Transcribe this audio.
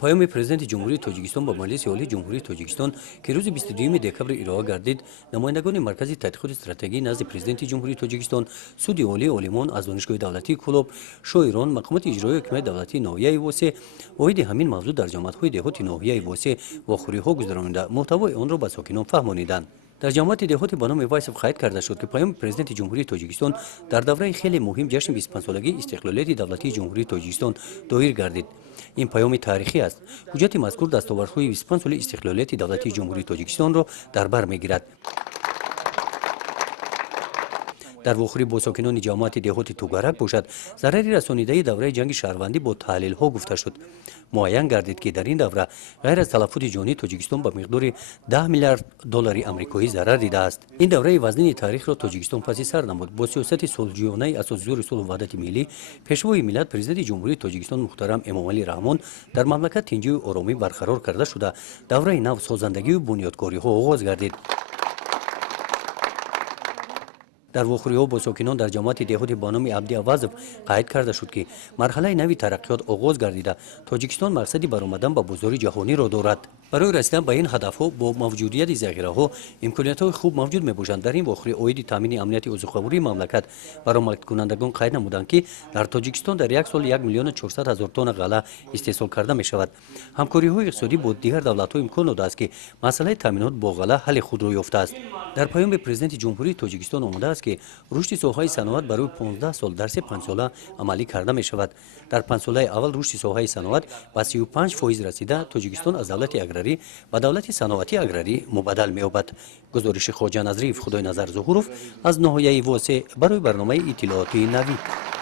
پایام پرزیدنت جمهوری تاجیکستان با مجلس عالی جمهوری تاجیکستان که روز 22 دکبر ارائه گردید، نمایندگان مرکز تحقیقات استراتژی نزد پرزیدنت جمهوری تاجیکستان، سود عالی عالمان از دانشگاه دولتی کلوب، شاعران، مقامات اجرایی حکومت دولتی ناحیه واسه واحد همین موضوع در جامعه‌های دهات ناحیه واسه و خوری‌ها گذرانده محتوای آن را به ساکنان فهمانیدند. در جامعات دهاتی به نام وایس خواهد کرده شد که پیام پرزیدنت جمهوری تاجیکستان در دوره خیلی مهم جشن 25 سالگی استقلالیت دولتی جمهوری تاجیکستان دایر گردید. این پیام تاریخی است. حجت مذکور دستاوردهای 25 سال استقلالیت دولتی جمهوری تاجیکستان را در بر میگیرد. در واخری با ساکنان جامعات دهات توگرک باشد ضرری رسانیده دوره جنگ شهروندی با تحلیل ها گفته شد. معین گردید که در این دوره غیر از تلفات جانی تاجیکستان به مقدار 10 میلیارد دلار آمریکایی ضرر دیده است. این دوره وزنی تاریخ را تاجیکستان پس سر نمود. با سیاست صلحجویانه اساس‌زور صلح و وحدت ملی پیشوای ملت پرزیدنت جمهوری تاجیکستان محترم امامعلی رحمان در مملکت تنجی و آرامی برقرار کرده شده دوره نو سازندگی و بنیادگذاری ها آغاز گردید. در واخوری‌ها با ساکنان در جامعات دهات با نام عبدی اوازف قید کرده شد که مرحله نوی ترقیات آغاز گردیده تاجیکستان مقصدی برآمدن به بازار جهانی را دارد. برای رسیدن به این هدفها با موجودیت ذخیره‌ها امکانیت‌های خوب موجود می‌باشند. در این واخری عاید تامین امنیت عضوخوری مملکت برآمد کنندگان قید نمودند که در تاجیکستان در یک سال 1,400,000 تن غله استحصال کرده می‌شود. همکاری‌های اقتصادی با دیگر دولت‌ها امکان داده است که مسئله تامینات با غله حل خود را یافته است. در پیام پرزیدنت جمهوری تاجیکستان آمده است که رشد ساحه صنعت برای 15 سال در 5 ساله عملی کرده می شود. در 5 ساله اول رشد ساحه صنعت به 35% رسیده تاجیکستان از دولت اگراری و دولت صنعتی اگراری مبادل می یابد. گزارش خواجه نظریف خدای نظر ظهورов از ناحیه واسه برای برنامه اطلاعاتی نوید.